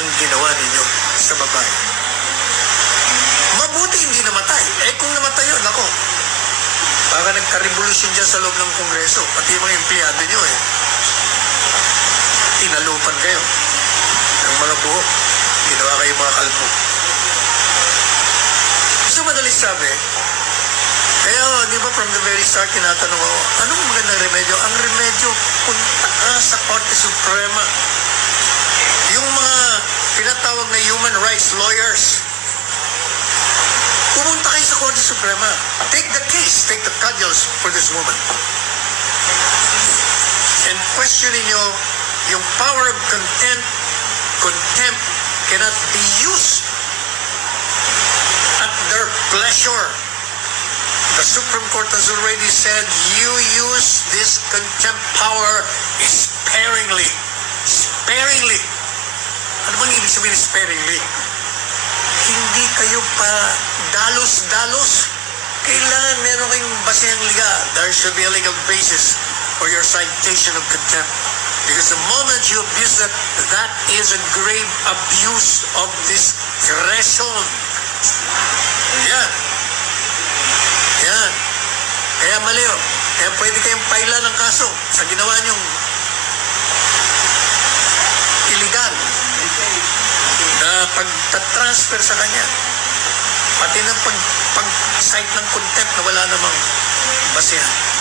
ang ginawa ninyo sa babae. Mabuti hindi namatay. Kung namatay yun, ako, baka nagka-revolusyon dyan sa loob ng Kongreso, pati yung mga empleyado nyo tinalupan kayo ng mga buhok. Ginawa kayo mga kalbo. So, madalis sabi, kaya, di ba, from the very start, tinatanong ako, anong magandang remedyo? Ang remedyo, punta ka sa Korte Suprema. Yung mga tinatawag na human rights lawyers, pumunta kayo sa Korte Suprema. Take the case, take the cudgels for this woman. And questioning yung power of contempt cannot be used at their pleasure. The Supreme Court has already said you use this contempt power sparingly. Sparingly. Ano bang ibig sabihin sparingly? Hindi kayo pa dalos-dalos. Kailangan meron kayong basehang liga. There should be a legal basis for your citation of contempt. Because the moment you abuse that is a grave abuse of discretion. Yan. Yan. Kaya mali o. Kaya pwede kayong paila ng kaso sa ginawa niyong illegal na pag-transfer sa kanya. Pati na pag-cite ng contempt na wala namang basehan.